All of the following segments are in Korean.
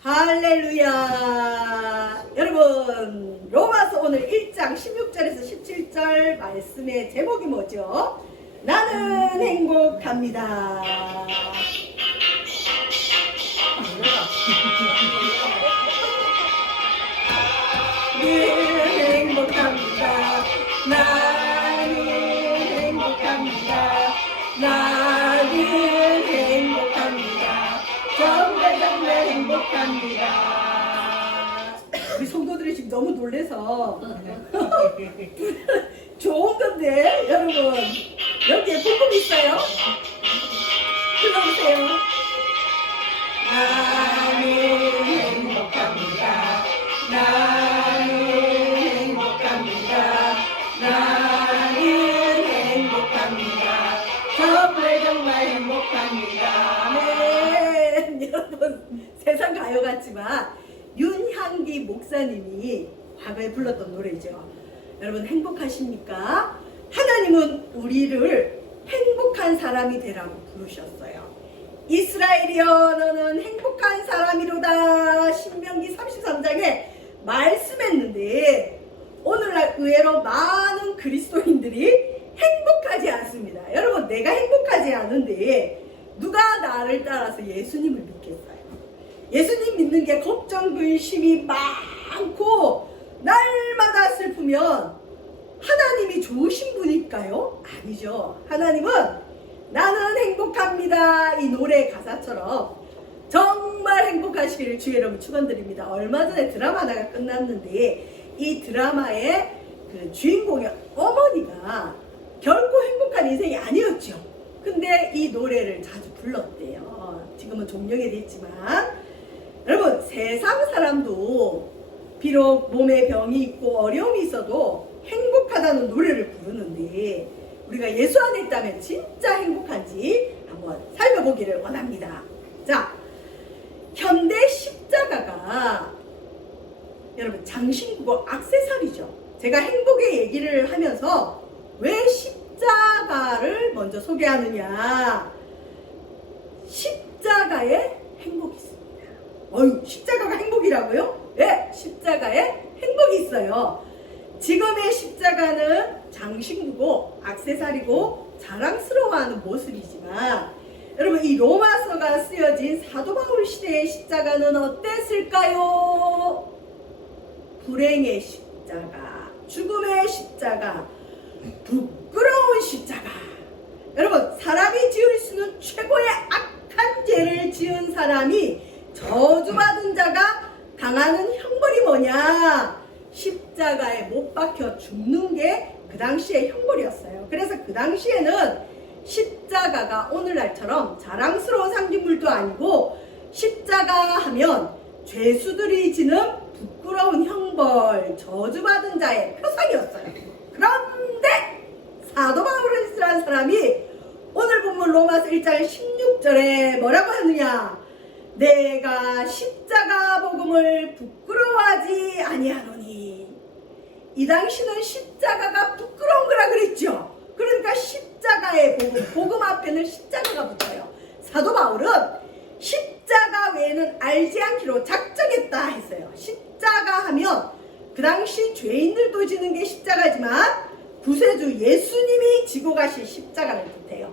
할렐루야. 여러분, 로마서 오늘 1장 16절에서 17절 말씀의 제목이 뭐죠? 나는 행복합니다. 늘 행복합니다. 나는 행복합니다. 나는 행복합니다. 정말 정말 행복합니다. 우리 성도들이 지금 너무 놀래서 좋은 건데 여러분, 여기에 복음 있어요? 들어보세요. 나는 행복합니다. 나는 행복합니다. 나는 행복합니다. 정말 정말 행복합니다. 네. 여러분, 세상 가요 같지만 윤향기 목사님이 과거에 불렀던 노래죠. 여러분, 행복하십니까? 하나님은 우리를 행복한 사람이 되라고 부르셨어요. 이스라엘이여, 너는 행복한 사람이로다. 신명기 33장에 말씀했는데 오늘날 의외로 많은 그리스도인들이 행복하지 않습니다. 여러분, 내가 행복하지 않은데 누가 나를 따라서 예수님을 믿겠어요? 예수님 믿는 게 걱정, 근심이 많고 날마다 슬프면 하나님이 좋으신 분일까요? 아니죠. 하나님은 나는 행복합니다, 이 노래 가사처럼 정말 행복하시기를 주의 이름으로 축원드립니다. 얼마 전에 드라마 하나가 끝났는데 이 드라마의 그 주인공의 어머니가 결코 행복한 인생이 아니었죠. 근데 이 노래를 자주 불렀대요. 지금은 종영이 됐지만 여러분, 세상 사람도 비록 몸에 병이 있고 어려움이 있어도 행복하다는 노래를 부르는데 우리가 예수 안에 있다면 진짜 행복한지 한번 살펴보기를 원합니다. 자, 현대 십자가가 여러분 장신구고 액세서리죠. 제가 행복의 얘기를 하면서 왜 십자가를 먼저 소개하느냐, 십자가에 행복이 있습니다. 십자가가 행복이라고요? 네, 십자가에 행복이 있어요. 지금의 십자가는 장신구고 액세서리고 자랑스러워하는 모습이지만 여러분, 이 로마서가 쓰여진 사도 바울 시대의 십자가는 어땠을까요? 불행의 십자가, 죽음의 십자가, 부끄러운 십자가. 여러분, 사람이 지을 수 있는 최고의 악한 죄를 지은 사람이 저주받은 자가 당하는 형벌이 뭐냐? 십자가에 못 박혀 죽는 게 그 당시의 형벌이었어요. 그래서 그 당시에는 십자가가 오늘날처럼 자랑스러운 상징물도 아니고 십자가 하면 죄수들이 지는 부끄러운 형벌, 저주받은 자의 표상이었어요. 그런데 사도 바울이라는 사람이 오늘 본문 로마서 1장 16절에 뭐라고 했느냐? 내가 십자가 복음을 부끄러워하지 아니하노니. 이 당시는 십자가가 부끄러운 거라 그랬죠. 그러니까 십자가의 복음 앞에는 십자가가 붙어요. 사도 바울은 십자가 외에는 알지 않기로 작정했다 했어요. 십자가 하면 그 당시 죄인들도 지는 게 십자가지만 구세주 예수님이 지고 가신 십자가를 뜻해요.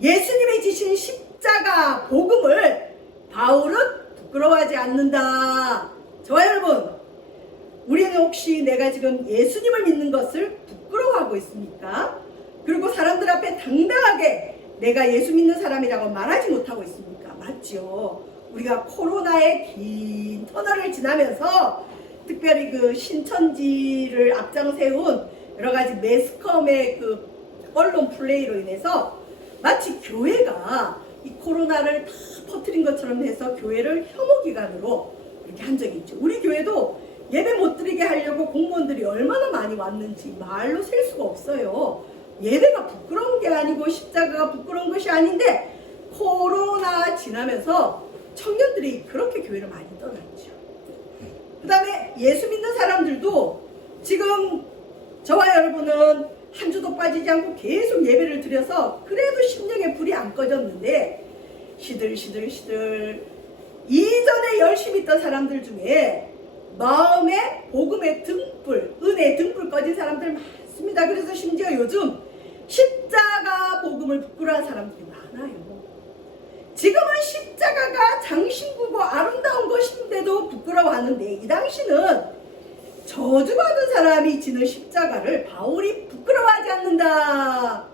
예수님이 지신 십자가 복음을 바울은 부끄러워하지 않는다. 저와 여러분, 우리는 혹시 내가 지금 예수님을 믿는 것을 부끄러워하고 있습니까? 그리고 사람들 앞에 당당하게 내가 예수 믿는 사람이라고 말하지 못하고 있습니까? 맞죠? 우리가 코로나의 긴 터널을 지나면서 특별히 그 신천지를 앞장 세운 여러 가지 매스컴의 그 언론 플레이로 인해서 마치 교회가 이 코로나를 다 퍼뜨린 것처럼 해서 교회를 혐오기간으로 이렇게 한 적이 있죠. 우리 교회도 예배 못 드리게 하려고 공무원들이 얼마나 많이 왔는지 말로 셀 수가 없어요. 예배가 부끄러운 게 아니고 십자가가 부끄러운 것이 아닌데 코로나 지나면서 청년들이 그렇게 교회를 많이 떠났죠. 그 다음에 예수 믿는 사람들도 지금 저와 여러분은 한 주도 빠지지 않고 계속 예배를 드려서 그래도 심령의 불이 안 꺼졌는데 시들시들 이전에 열심히 있던 사람들 중에 마음에 복음의 등불, 은혜의 등불 꺼진 사람들 많습니다. 그래서 심지어 요즘 십자가 복음을 부끄러워하는 사람들이 많아요. 지금은 십자가가 장신구고 아름다운 것인데도 부끄러워하는데, 이 당시는 저주받은 사람이 지는 십자가를 바울이 부끄러워하지 않는다.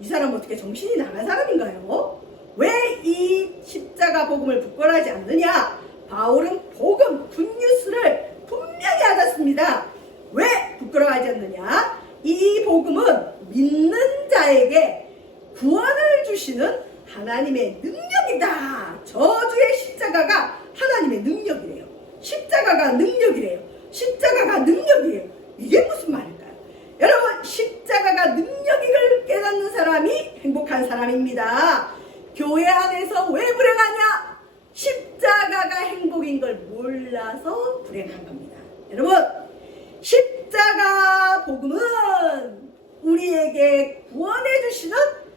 이 사람 어떻게 정신이 나간 사람인가요? 왜 이 십자가 복음을 부끄러워하지 않느냐? 바울은 복음, 굿뉴스를 분명히 알았습니다. 왜 부끄러워하지 않느냐? 이 복음은 믿는 자에게 구원을 주시는 하나님의 능력이다. 저주의 십자가가 하나님의 능력이래요. 십자가가 능력이래요. 십자가가 능력이에요. 이게 무슨 말일까요? 여러분, 십자가가 능력을 깨닫는 사람이 행복한 사람입니다. 교회 안에서 왜 불행하냐? 십자가가 행복인 걸 몰라서 불행한 겁니다. 여러분, 십자가 복음은 우리에게 구원해 주시는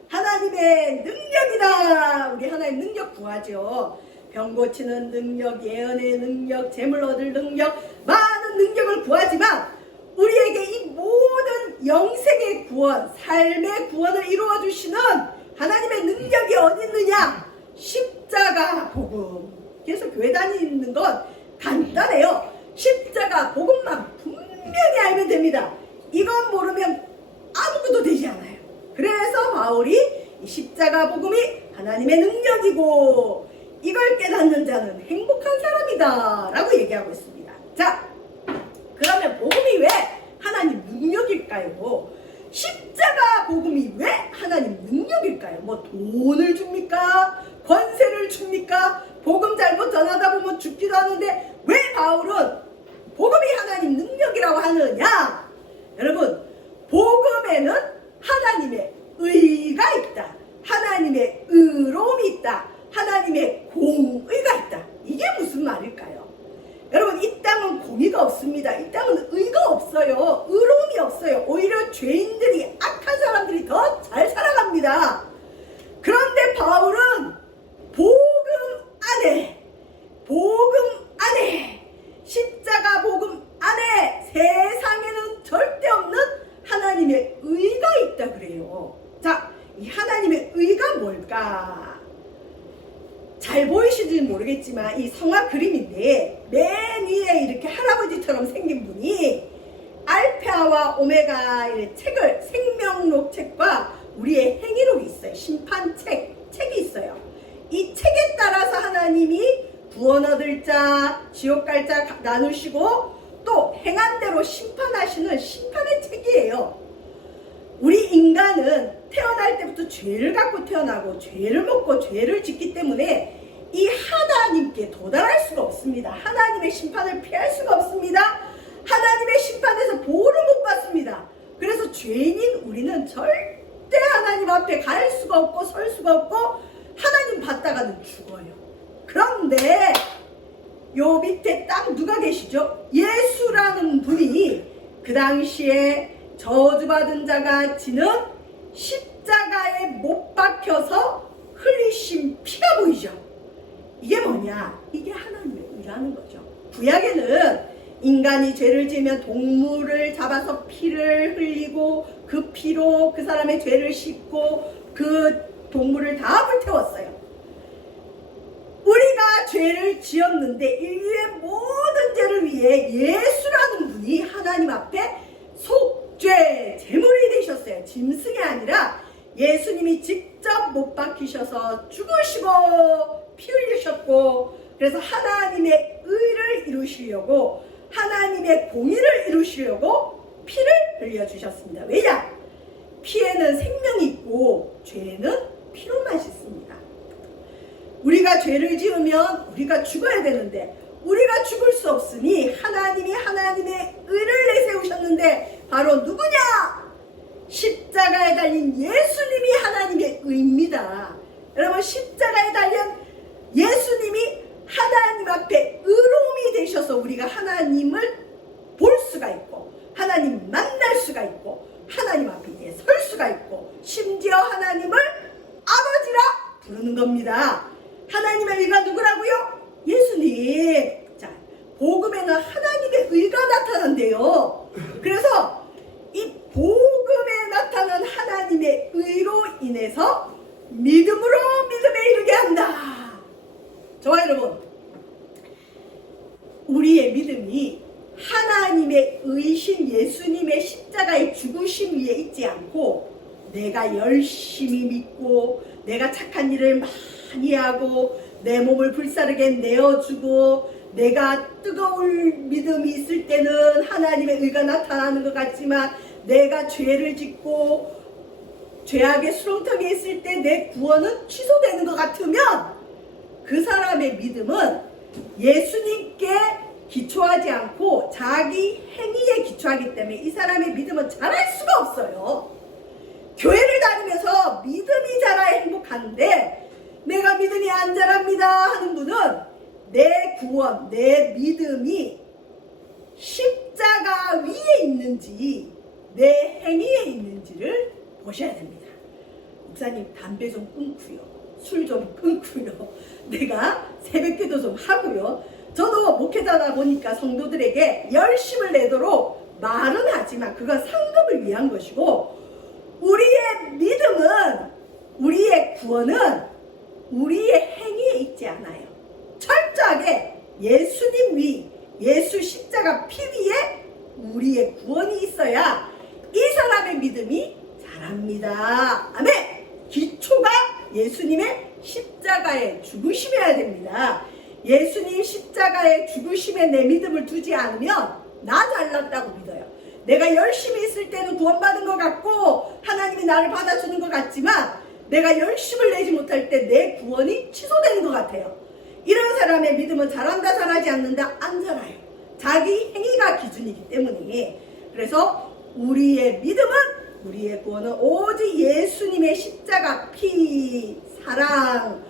하나님의 능력이다. 우리 하나님 능력 구하죠. 병 고치는 능력, 예언의 능력, 재물 얻을 능력, 많은 능력을 구하지만 우리에게 이 모든 영생의 구원, 삶의 구원을 이루어 주시는 하나님의 능력이 어디 있느냐? 십자가 복음. 그래서 교회 다니는 건 간단해요. 십자가 복음만 분명히 알면 됩니다. 이건 모르면 아무것도 되지 않아요. 그래서 바울이 이 십자가 복음이 하나님의 능력이고 이걸 깨닫는 자는 행복한 사람이다 라고 얘기하고 있습니다. 자, 그러면 복음이 왜 하나님 능력일까요? 십자가 복음이 왜 하나님 능력일까요? 뭐 돈을 줍니까? 권세를 줍니까? 복음 잘못 전하다 보면 죽기도 하는데 왜 바울은 복음이 하나님 능력이라고 하느냐? 여러분, 복음에는 하나님의 의가 있다. 하나님의 의로움이 있다. 하나님의 공의가 있다. 이게 무슨 말일까요? 여러분, 이 땅은 공의가 없습니다. 이 땅은 의가 없어요. 의로움이 없어요. 오히려 죄인들이, 악한 사람들이 더 잘 살아갑니다. 그런데 바울은 복음 안에 십자가 복음 안에 세상에는 절대 없는 하나님의 의가 있다 그래요. 자, 이 하나님의 의가 뭘까? 잘 보이시지는 모르겠지만 이 성화 그림인데 맨 위에 이렇게 할아버지처럼 생긴 분이 알파와 오메가의 책을, 생명록 책과 우리의 행위록이 있어요. 심판책이 있어요. 이 책에 따라서 하나님이 구원 얻을 자, 지옥 갈 자 나누시고 또 행한 대로 심판하시는 심판의 책이에요. 우리 인간은 태어날 때부터 죄를 갖고 태어나고 죄를 먹고 죄를 짓기 때문에 이 하나님께 도달할 수가 없습니다. 하나님의 심판을 피할 수가 없습니다. 하나님의 심판에서 보호를 못 받습니다. 그래서 죄인인 우리는 절대 하나님 앞에 갈 수가 없고 설 수가 없고 하나님 받다가는 죽어요. 그런데 요 밑에 딱 누가 계시죠? 예수라는 분이 그 당시에 저주받은 자가 지는 십자가에 못 박혀서 흘리신 피가 보이죠. 이게 뭐냐? 이게 하나님의 의라는 거죠. 구약에는 인간이 죄를 지으면 동물을 잡아서 피를 흘리고 그 피로 그 사람의 죄를 씻고 그 동물을 다 불태웠어요. 우리가 죄를 지었는데 인류의 모든 죄를 위해 예수라는 분이 하나님 앞에 속죄 제물이 되셨어요. 짐승이 아니라 예수님이 직접 못 박히셔서 죽으시고 피 흘리셨고, 그래서 하나님의 의를 이루시려고, 하나님의 공의를 이루시려고 피를 흘려주셨습니다. 왜냐? 피에는 생명이 있고 죄는 피로만 씻습니다. 우리가 죄를 지으면 우리가 죽어야 되는데 우리가 죽을 수 없으니 하나님이 하나님의 의를 내세우셨는데 바로 누구냐? 십자가에 달린 예수님이 하나님의 의입니다. 여러분, 십자가에 달린 예수님이 하나님 앞에 의로움이 되셔서 우리가 하나님을 볼 수가 있고 하나님 만날 수가 있고 하나님 앞에 설 수가 있고 심지어 하나님을 아버지라 부르는 겁니다. 하나님의 의가 누구라고요? 우리의 믿음이 하나님의 의신 예수님의 십자가의 죽으심 위에 있지 않고 내가 열심히 믿고 내가 착한 일을 많이 하고 내 몸을 불사르게 내어주고 내가 뜨거울 믿음이 있을 때는 하나님의 의가 나타나는 것 같지만 내가 죄를 짓고 죄악의 수렁텅이에 있을 때 내 구원은 취소되는 것 같으면 그 사람의 믿음은 예수님께 기초하지 않고 자기 행위에 기초하기 때문에 이 사람의 믿음은 자랄 수가 없어요. 교회를 다니면서 믿음이 자라야 행복한데 내가 믿음이 안 자랍니다 하는 분은 내 구원, 내 믿음이 십자가 위에 있는지 내 행위에 있는지를 보셔야 됩니다. 목사님 담배 좀 끊고요. 술 좀 끊고요. 내가 새벽기도 좀 하고요. 저도 목회자다 보니까 성도들에게 열심을 내도록 말은 하지만 그건 상급을 위한 것이고 우리의 믿음은 우리의 구원은 우리의 행위에 있지 않아요. 철저하게 예수님 위, 예수 십자가 피 위에 우리의 구원이 있어야 이 사람의 믿음이 자랍니다. 아멘! 기초가 예수님의 십자가의 죽으심이어야 됩니다. 예수님 십자가의 죽으심에 내 믿음을 두지 않으면 나 잘났다고 믿어요. 내가 열심히 있을 때는 구원받은 것 같고 하나님이 나를 받아주는 것 같지만 내가 열심을 내지 못할 때 내 구원이 취소되는 것 같아요. 이런 사람의 믿음은 잘한다 잘하지 않는다 안 자라요. 자기 행위가 기준이기 때문에. 그래서 우리의 믿음은 우리의 구원은 오직 예수님의 십자가 피 사랑,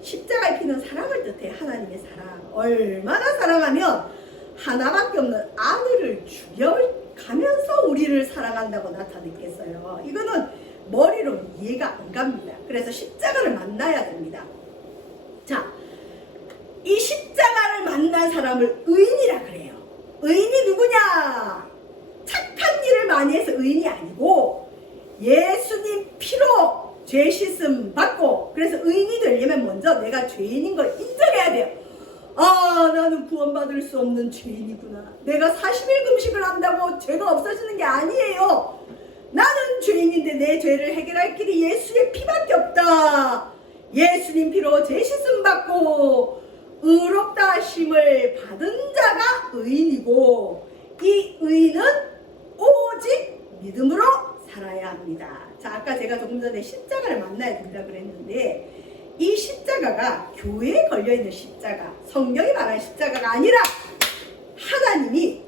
십자가의 피는 사랑을 뜻해. 하나님의 사랑. 얼마나 사랑하면 하나밖에 없는 아들을 죽여가면서 우리를 사랑한다고 나타냈겠어요. 이거는 머리로 이해가 안 갑니다. 그래서 십자가를 만나야 됩니다. 자, 이 십자가를 만난 사람을 의인이라 그래요. 의인이 누구냐? 착한 일을 많이 해서 의인이 아니고 예수님 피로 죄 씻음 받고, 그래서 의인이 되려면 먼저 내가 죄인인 걸 인정해야 돼요. 아, 나는 구원받을 수 없는 죄인이구나. 내가 40일 금식을 한다고 죄가 없어지는 게 아니에요. 나는 죄인인데 내 죄를 해결할 길이 예수의 피밖에 없다. 예수님 피로 죄 씻음 받고 의롭다 하심을 받은 자가 의인이고, 이 의인은 오직 믿음으로 살아야 합니다. 자, 아까 제가 조금 전에 십자가를 만나야 된다 그랬는데, 이 십자가가 교회에 걸려있는 십자가, 성경이 말하는 십자가가 아니라 하나님이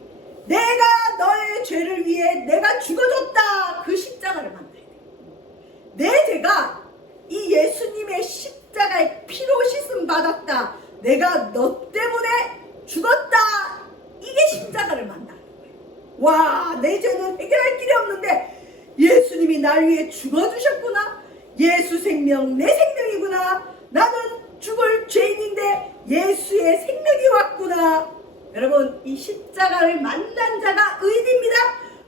내가 너의 죄를 위해 내가 죽어줬다, 그 십자가를 만나야 돼요. 내 죄가 이 예수님의 십자가의 피로 씻음 받았다, 내가 너 때문에 죽었다, 이게 십자가를 만나는 거예요. 와, 내 죄는 해결할 길이 없는데 예수님이 날 위해 죽어주셨구나. 예수 생명 내 생명이구나. 나는 죽을 죄인인데 예수의 생명이 왔구나. 여러분, 이 십자가를 만난 자가 의인입니다.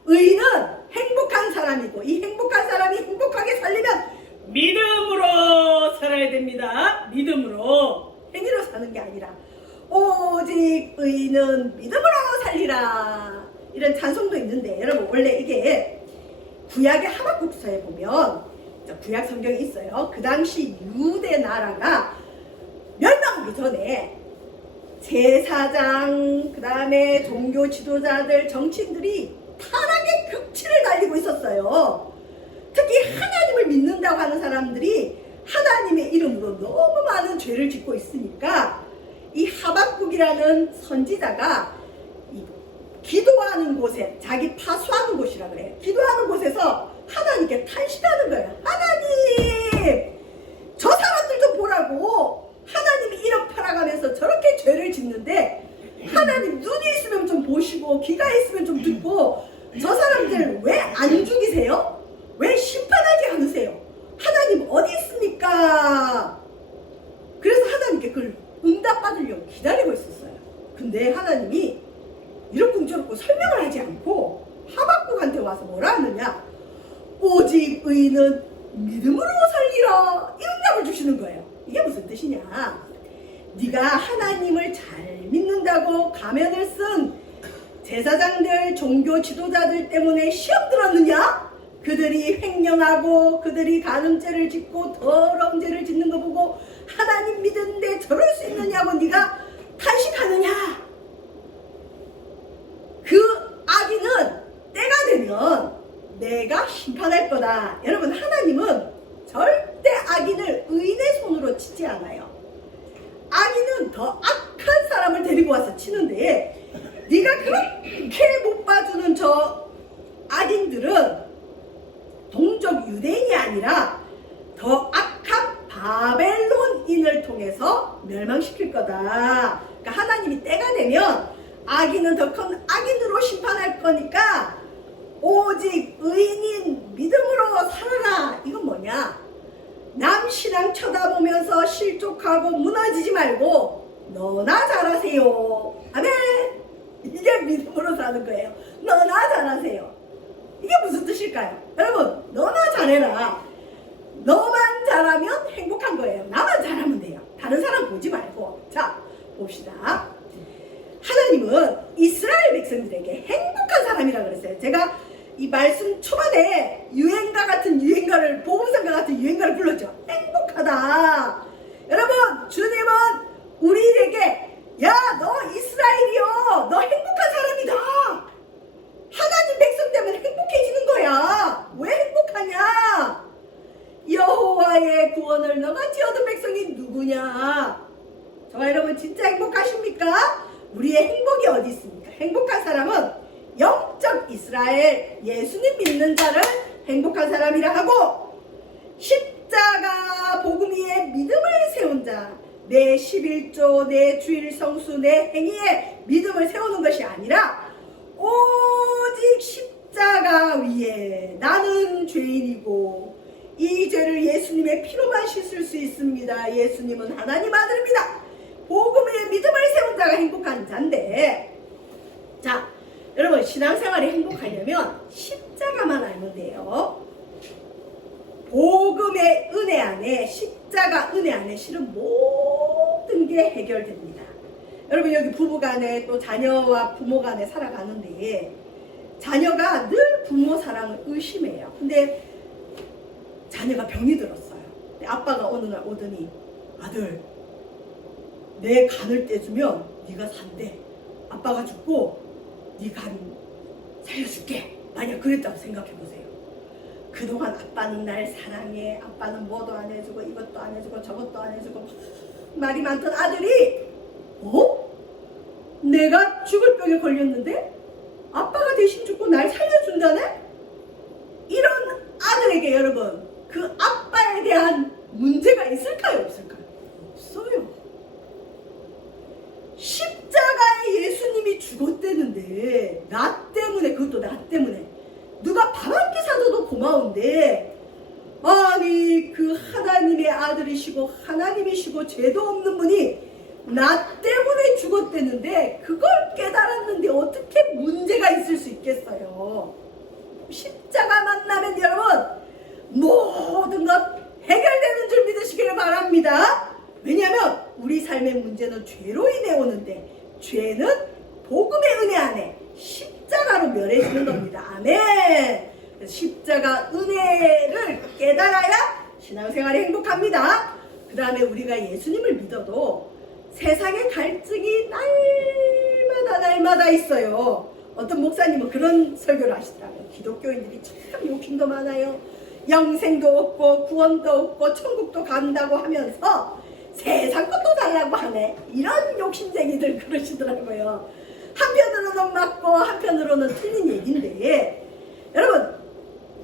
의인은 행복한 사람이고, 이 행복한 사람이 행복하게 살려면 믿음으로 살아야 됩니다. 믿음으로. 행위로 사는 게 아니라 오직 의인은 믿음으로 살리라, 이런 찬송도 있는데, 여러분 원래 이게 구약의 하박국서에 보면 구약 성경이 있어요. 그 당시 유대 나라가 멸망하기 전에 제사장, 그 다음에 종교 지도자들, 정치인들이 타락의 극치를 달리고 있었어요. 특히 하나님을 믿는다고 하는 사람들이 하나님의 이름으로 너무 많은 죄를 짓고 있으니까 이 하박국이라는 선지자가 기도하는 곳에, 자기 파수하는 곳이라 그래요. 기도하는 곳에서 하나님께 탄식하는 거예요. 하나님, 저 사람들 좀 보라고. 하나님이 이름 팔아가면서 저렇게 죄를 짓는데 하나님 눈이 있으면 좀 보시고 귀가 있으면 좀 듣고 저 사람들 왜 안 죽이세요? 왜 심판하지 않으세요? 하나님 어디 있습니까? 그래서 하나님께 그걸 응답받으려고 기다리고 있었어요. 근데 하나님이 이렇고 저렇고 설명을 하지 않고 하박국한테 와서 뭐라 하느냐? 오직 의인은 믿음으로 살리라, 이 응답을 주시는 거예요. 이게 무슨 뜻이냐? 네가 하나님을 잘 믿는다 믿는다고 가면을 쓴 제사장들, 종교 지도자들 때문에 시험 들었느냐? 그들이 횡령하고 그들이 간음죄를 짓고 더러운 죄를 짓는 거 보고 하나님 믿는데 저럴 수 있느냐고 네가 탄식하느냐? 그 악인은 때가 되면 내가 심판할 거다. 여러분, 하나님은 절대 악인을 의인의 손으로 치지 않아요. 악인은 더 악한 사람을 데리고 와서 치는데 네가 그렇게 못 봐주는 저 악인들은 동족 유대인이 아니라 더 악한 바벨론인을 통해서 멸망시킬 거다. 그러니까 하나님이 때가 되면 악인은 더 큰 악인으로 심판할 거니까 오직 의인인 믿음으로 살아라. 이건 뭐냐? 남 신앙 쳐다보면서 실족하고 무너지지 말고 너나 잘하세요. 아멘. 이게 믿음으로 사는 거예요. 너나 잘하세요. 이게 무슨 뜻일까요? 여러분, 너나 잘해라. 너만 잘하면 행복한 거예요. 나만 잘하면 돼요. 다른 사람 보지 말고. 자, 봅시다. 하나님은 이스라엘 백성들에게 행복한 사람이라고 그랬어요. 제가 이 말씀 초반에 유행가 같은 유행가를, 복음성가 같은 유행가를 불렀죠. 행복하다. 여러분, 주님은 우리에게 야, 너 이스라엘이여, 너 행복한 사람이다. 하나님 백성 되면 행복해지는 거야. 왜 행복하냐? 여호와의 구원을 너같이 얻은 백성이 누구냐? 저와 여러분 진짜 행복하십니까? 우리의 행복이 어디 있습니까? 행복한 사람은 영적 이스라엘, 예수님 믿는 자를 행복한 사람이라 하고, 십자가 복음 위에 믿음을 세운 자, 내 11조, 내 주일 성수, 내 행위에 믿음을 세우는 것이 아니라 오직 십자가 위에 나는 죄인이고 이 죄를 예수님의 피로만 씻을 수 있습니다. 예수님은 하나님 아들입니다. 복음 위에 믿음을 세운 자가 행복한 자인데, 자, 여러분 신앙생활이 행복하려면 십자가만 알면 돼요. 복음의 은혜 안에, 십자가 은혜 안에 실은 모든 게 해결됩니다. 여러분 여기 부부간에 또 자녀와 부모간에 살아가는데 자녀가 늘 부모 사랑을 의심해요. 근데 자녀가 병이 들었어요. 근데 아빠가 어느 날 오더니 아들, 내 간을 떼주면 네가 산대. 아빠가 죽고 네 간 살려줄게. 만약 그랬다고 생각해보세요. 그동안 아빠는 날 사랑해, 아빠는 뭐도 안 해주고 이것도 안 해주고 저것도 안 해주고 말이 많던 아들이 내가 죽을 병에 걸렸는데 아빠가 대신 죽고 날 살려준다네? 이런 아들에게 여러분 그 아빠에 대한 문제가 있을까요? 없을까요? 없어요. 십자가에 예수님이 죽었대는데 나 때문에, 그것도 나 때문에 누가 밥 한 끼 사줘도 고마운데, 아니 그 하나님의 아들이시고 하나님이시고 죄도 없는 분이 나 때문에 죽었대는데 그걸 깨달았는데 어떻게 문제가 있을 수 있겠어요? 십자가 만나면 여러분 모든 것 해결되는 줄 믿으시기를 바랍니다. 왜냐하면 우리 삶의 문제는 죄로 인해 오는데 죄는 복음의 은혜 안에 십자가로 멸해지는 겁니다. 아멘. 십자가 은혜를 깨달아야 신앙생활이 행복합니다. 그 다음에 우리가 예수님을 믿어도 세상의 갈증이 날마다 있어요. 어떤 목사님은 그런 설교를 하시더라고요. 기독교인들이 참 욕심도 많아요. 영생도 없고 구원도 없고 천국도 간다고 하면서 세상 것도 달라고 하네. 이런 욕심쟁이들 그러시더라고요. 한편으로는 맞고 한편으로는 틀린 얘기인데, 여러분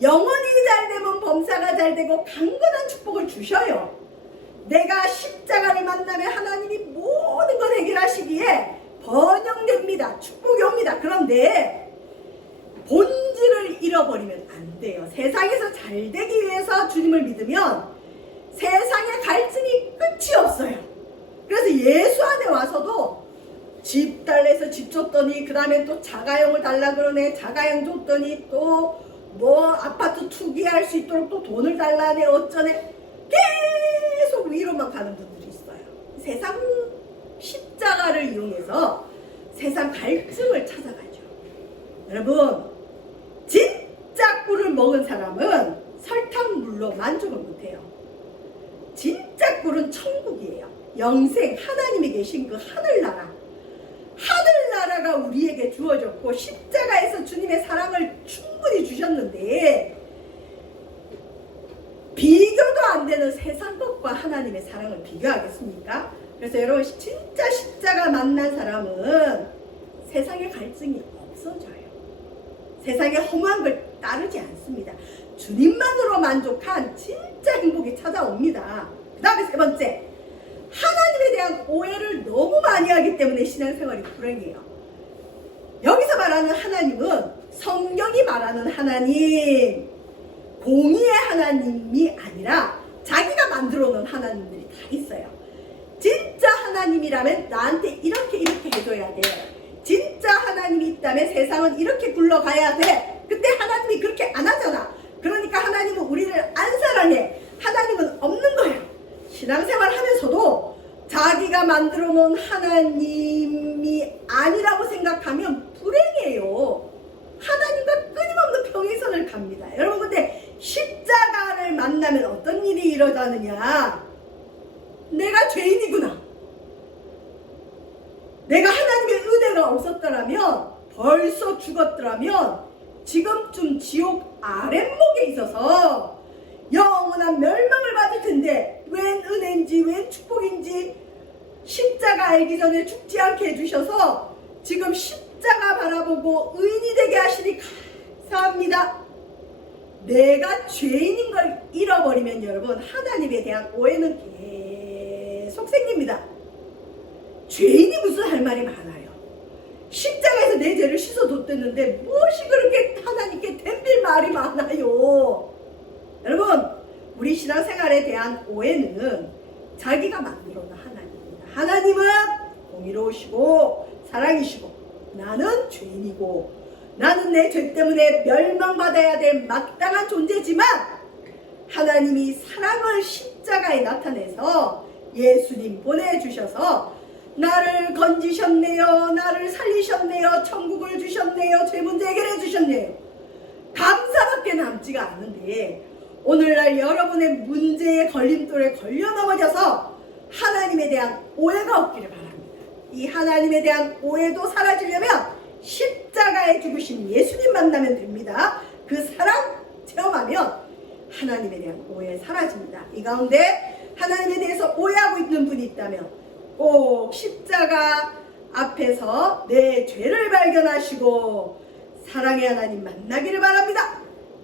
영혼이 잘되면 범사가 잘되고 강건한 축복을 주셔요. 내가 십자가를 만나면 하나님이 모든 걸 해결하시기에 번영됩니다. 축복이 옵니다. 그런데 본질을 잃어버리면 안 돼요. 세상에서 잘되기 위해서 주님을 믿으면 세상의 갈증이 끝이 없어요. 그래서 예수 안에 와서도 집 달래서 집 줬더니 그 다음에 또 자가용을 달라 그러네. 자가용 줬더니 또 뭐 아파트 투기할 수 있도록 또 돈을 달라네. 어쩌네. 계속 위로만 가는 분들이 있어요. 세상 십자가를 이용해서 세상 갈증을 찾아가죠. 여러분, 진짜 꿀을 먹은 사람은 설탕물로 만족을 못해요. 진짜 꿀은 천국이에요. 영생, 하나님이 계신 그 하늘나라. 하늘나라가 우리에게 주어졌고 십자가에서 주님의 사랑을 충분히 주셨는데 비교도 안 되는 세상 것과 하나님의 사랑을 비교하겠습니까? 그래서 여러분, 진짜 십자가 만난 사람은 세상의 갈증이 없어져요. 세상의 허무한 걸 따르지 않습니다. 주님만으로 만족한 진짜 행복이 찾아옵니다. 그 다음에 세 번째, 하나님에 대한 오해를 너무 많이 하기 때문에 신앙생활이 불행해요. 여기서 말하는 하나님은 성경이 말하는 하나님, 공의의 하나님이 아니라 자기가 만들어 놓은 하나님들이 다 있어요. 진짜 하나님이라면 나한테 이렇게 해줘야 돼. 진짜 하나님이 있다면 세상은 이렇게 굴러가야 돼. 근데 하나님이 그렇게 안 하잖아. 그러니까 하나님은 우리를 안 사랑해. 하나님은 없는 거야. 신앙생활 하면서도 자기가 만들어 놓은 하나님이 아니라고 생각하면 불행해요. 하나님과 끊임없는 평행선을 갑니다. 여러분, 근데 십자가를 만나면 어떤 일이 일어나느냐? 내가 죄인이구나. 내가 하나님의 은혜가 없었더라면, 벌써 죽었더라면 지금쯤 지옥 아랫목에 있어서 영원한 멸망을 받을 텐데, 웬 은혜인지 웬 축복인지 십자가 알기 전에 죽지 않게 해주셔서 지금 십자가 바라보고 의인이 되게 하시니 감사합니다. 내가 죄인인 걸 잃어버리면 여러분, 하나님에 대한 오해는 계속 생깁니다. 죄인이 무슨 할 말이 많아요. 십자가에서 내 죄를 씻어뒀댔는데 무엇이 그렇게 하나님께 덤빌 말이 많아요. 여러분, 우리 신앙생활에 대한 오해는 자기가 만들어 놓은 하나님입니다. 하나님은 공의로우시고 사랑이시고 나는 죄인이고 나는 내 죄 때문에 멸망받아야 될 마땅한 존재지만 하나님이 사랑을 십자가에 나타내서 예수님 보내주셔서 나를 건지셨네요. 나를 살리셨네요. 천국을 주셨네요. 죄 문제 해결해 주셨네요. 감사밖에 남지가 않은데 오늘날 여러분의 문제의 걸림돌에 걸려 넘어져서 하나님에 대한 오해가 없기를 바랍니다. 이 하나님에 대한 오해도 사라지려면 십자가에 죽으신 예수님 만나면 됩니다. 그 사랑 체험하면 하나님에 대한 오해 사라집니다. 이 가운데 하나님에 대해서 오해하고 있는 분이 있다면 꼭 십자가 앞에서 내 죄를 발견하시고 사랑의 하나님 만나기를 바랍니다.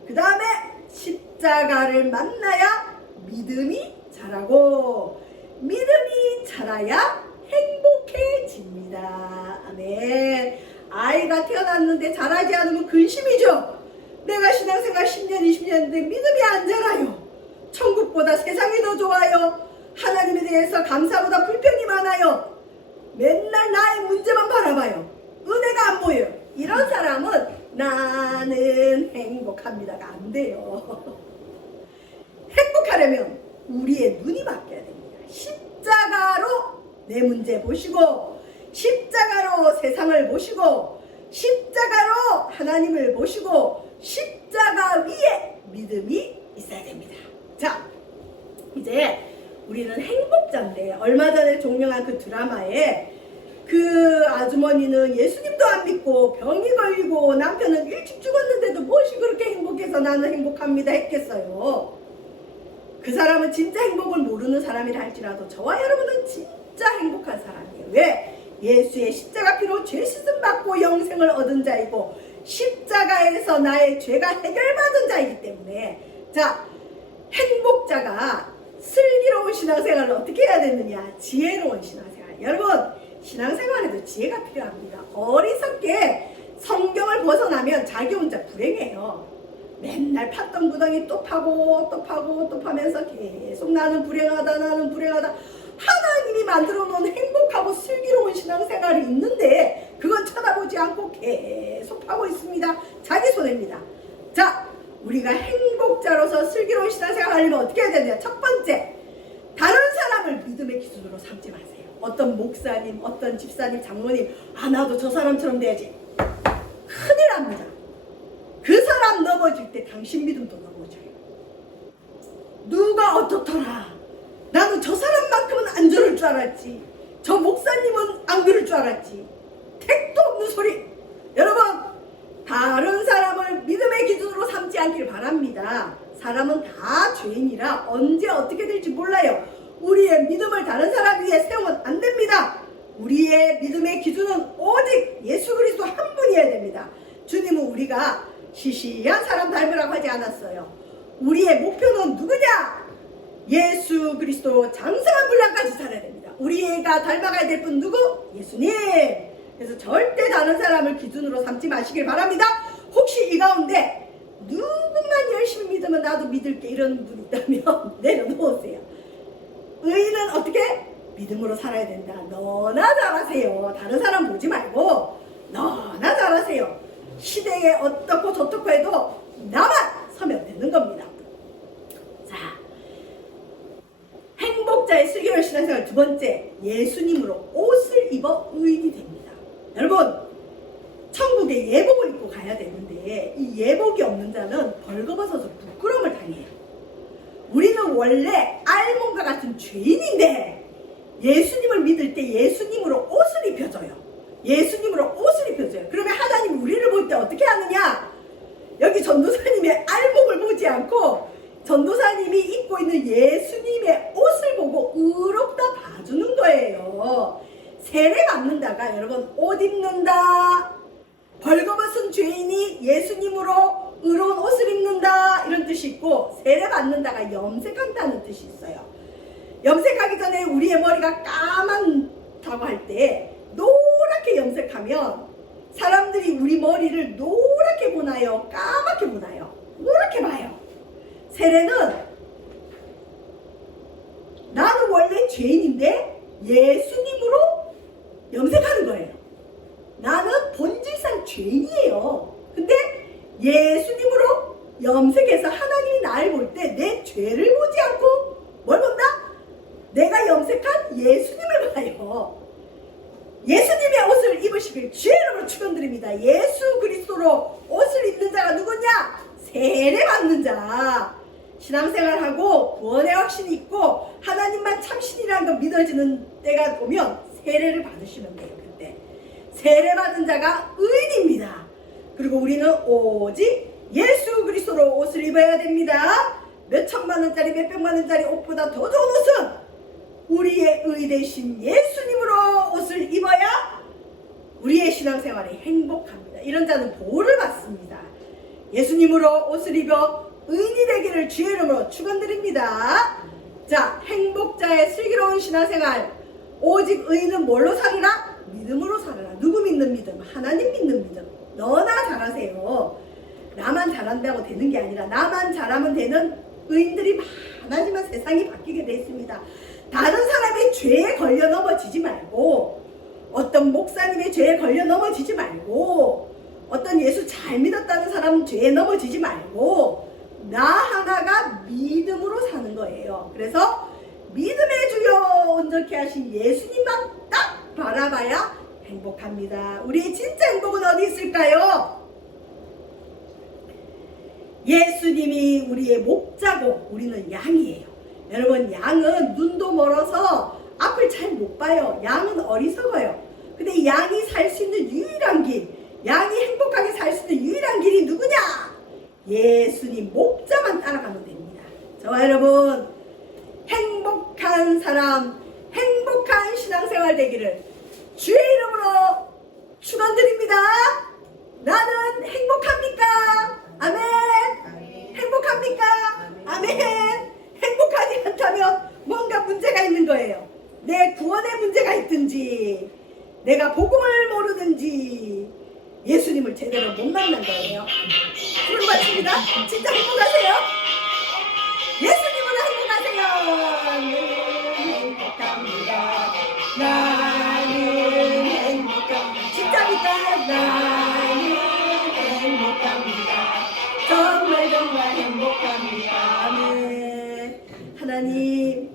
그 다음에 십자가를 만나야 믿음이 자라고 믿음이 자라야 행복해집니다. 아멘. 아이가 태어났는데 자라지 않으면 근심이죠. 내가 신앙생활 10년 20년인데 믿음이 안 자라요. 천국보다 세상이 더 좋아요. 하나님에 대해서 감사보다 불평이 많아요. 맨날 나의 문제만 바라봐요. 은혜가 안 보여요. 이런 사람은 나는 행복합니다가 안 돼요. 행복하려면 우리의 눈이 바뀌어야 됩니다. 십자가로 내 문제 보시고 십자가로 세상을 보시고 십자가로 하나님을 보시고 십자가 위에 믿음이 있어야 됩니다. 자, 이제 우리는 행복자인데 얼마 전에 종영한 그 드라마에 그 아주머니는 예수님도 안 믿고 병이 걸리고 남편은 일찍 죽었는데도 무엇이 그렇게 행복해서 나는 행복합니다 했겠어요. 그 사람은 진짜 행복을 모르는 사람이라 할지라도 저와 여러분은 진짜 행복한 사람이에요. 왜? 예수의 십자가 피로 죄 씻음 받고 영생을 얻은 자이고 십자가에서 나의 죄가 해결받은 자이기 때문에 자, 행복자가 슬기로운 신앙생활을 어떻게 해야 되느냐? 지혜로운 신앙생활. 여러분, 신앙생활에도 지혜가 필요합니다. 어리석게 성경을 벗어나면 자기 혼자 불행해요. 맨날 팠던 구덩이 또 파고 또 파고 또 파면서 계속 나는 불행하다 나는 불행하다. 하나님이 만들어 놓은 행복하고 슬기로운 신앙생활이 있는데 그건 쳐다보지 않고 계속 파고 있습니다. 자기 손해입니다. 자, 우리가 행복자로서 슬기로운 신앙생활을 하려면 어떻게 해야 되느냐? 첫 번째, 다른 사람을 믿음의 기준으로 삼지 마세요. 어떤 목사님, 어떤 집사님, 장로님, 아 나도 저 사람처럼 돼야지. 큰일 납니다. 그 사람 넘어질 때 당신 믿음도 넘어져요. 누가 어떻더라. 나는 저 사람만큼은 안 저럴 줄 알았지. 저 목사님은 안 그럴 줄 알았지. 택도 없는 소리. 여러분, 다른 사람을 믿음의 기준으로 삼지 않길 바랍니다. 사람은 다 죄인이라 언제 어떻게 될지 몰라요. 우리의 믿음을 다른 사람 위에 세우면 안 됩니다. 우리의 믿음의 기준은 오직 예수 그리스도 한 분이어야 됩니다. 주님은 우리가 시시한 사람 닮으라고 하지 않았어요. 우리의 목표는 누구냐? 예수 그리스도 장성한 분량까지 살아야 됩니다. 우리가 닮아가야 될 분 누구? 예수님. 그래서 절대 다른 사람을 기준으로 삼지 마시길 바랍니다. 혹시 이 가운데 누구만 열심히 믿으면 나도 믿을게 이런 분 있다면 내려놓으세요. 의인은 어떻게? 믿음으로 살아야 된다. 너나 잘하세요. 다른 사람 보지 말고 너나 잘하세요. 시대에 어떻고 저떻고 해도 나만 서면 되는 겁니다. 자, 행복자의 슬기로운 신앙생활 두 번째, 예수님으로 옷을 입어 의인이 됩니다. 여러분, 천국에 예복을 입고 가야 되는데 이 예복이 없는 자는 벌거벗어서 부끄러움을 당해요. 우리는 원래 알몬과 같은 죄인인데 예수님을 믿을 때 예수님으로 옷을 입혀줘요. 예수님으로 옷을 입혀줘요. 그러면 하나님 우리를 볼 때 어떻게 하느냐? 여기 전도사님의 알목을 보지 않고 전도사님이 입고 있는 예수님의 옷을 보고 의롭다 봐주는 거예요. 세례 받는다가 여러분 옷 입는다, 벌거벗은 죄인이 예수님으로 의로운 옷을 입는다 이런 뜻이 있고, 세례 받는다가 염색한다는 뜻이 있어요. 염색하기 전에 우리의 머리가 까만다고 할 때 노랗게 염색하면 사람들이 우리 머리를 노랗게 보나요? 까맣게 보나요? 노랗게 봐요. 세례는 나는 원래 죄인인데 예수님으로 염색하는 거예요. 나는 본질상 죄인이에요. 근데 예수님으로 염색해서 하나님이 나를 볼 때 내 죄를 보지 않고 뭘 본다? 내가 염색한 예수님을 봐요. 예수님의 옷을 입으시길 주의 이름으로 축원드립니다. 예수 그리스도로 옷을 입는 자가 누구냐? 세례 받는 자. 신앙생활하고 구원의 확신이 있고 하나님만 참신이라는 거 믿어지는 때가 오면 세례를 받으시면 돼요. 그때 세례 받은 자가 의인입니다. 그리고 우리는 오직 예수 그리스도로 옷을 입어야 됩니다. 몇 천만 원짜리 몇 백만 원짜리 옷보다 더 좋은 옷은 우리의 의 대신 예수님으로 옷을 입어야 우리의 신앙생활이 행복합니다. 이런 자는 보호를 받습니다. 예수님으로 옷을 입어 의인이 되기를 주의 이름으로 축원드립니다. 자, 행복자의 슬기로운 신앙생활. 오직 의인은 뭘로 살으라? 믿음으로 살아라. 누구 믿는 믿음? 하나님 믿는 믿음. 너나 잘하세요. 나만 잘한다고 되는 게 아니라 나만 잘하면 되는 의인들이 많아지만 세상이 바뀌게 되어 있습니다. 다른 사람의 죄에 걸려 넘어지지 말고, 어떤 목사님의 죄에 걸려 넘어지지 말고, 어떤 예수 잘 믿었다는 사람 죄에 넘어지지 말고 나 하나가 믿음으로 사는 거예요. 그래서 믿음의 주여 온전케 하신 예수님만 딱 바라봐야 행복합니다. 우리의 진짜 행복은 어디 있을까요? 예수님이 우리의 목자고 우리는 양이에요. 여러분, 양은 눈도 멀어서 앞을 잘 못 봐요. 양은 어리석어요. 근데 양이 살 수 있는 유일한 길, 양이 행복하게 살 수 있는 유일한 길이 누구냐? 예수님 목자만 따라가면 됩니다. 저와 여러분, 행복한 사람, 행복한 신앙생활 되기를 주의 이름으로 축원드립니다. 나는 행복합니까? 아멘. 행복합니까? 아멘. 행복하지 않다면 뭔가 문제가 있는 거예요. 내 구원에 문제가 있든지, 내가 복음을 모르든지, 예수님을 제대로 못 만난 거예요. 주님 마칩니다. 진짜 행복하세요? 예수님으로 행복하세요. 행복합니다. 나는 행복합니다. 진짜입니까? 나는 행복합니다. 정말 정말 행복합니다. 아멘. 하나님,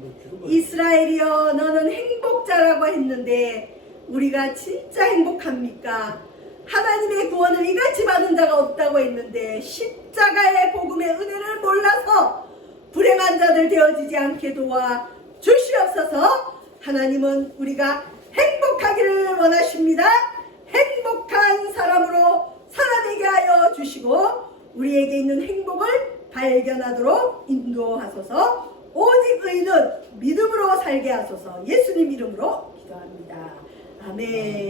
이스라엘이여 너는 행복자라고 했는데 우리가 진짜 행복합니까? 하나님의 구원을 이같이 받은 자가 없다고 했는데 십자가의 복음의 은혜를 몰라서 불행한 자들 되어지지 않게 도와 주시옵소서. 하나님은 우리가 행복하기를 원하십니다. 행복한 사람으로 살아내게 하여 주시고 우리에게 있는 행복을 발견하도록 인도하소서. 오직 의인은 믿음으로 살게 하소서. 예수님 이름으로 기도합니다. 아멘.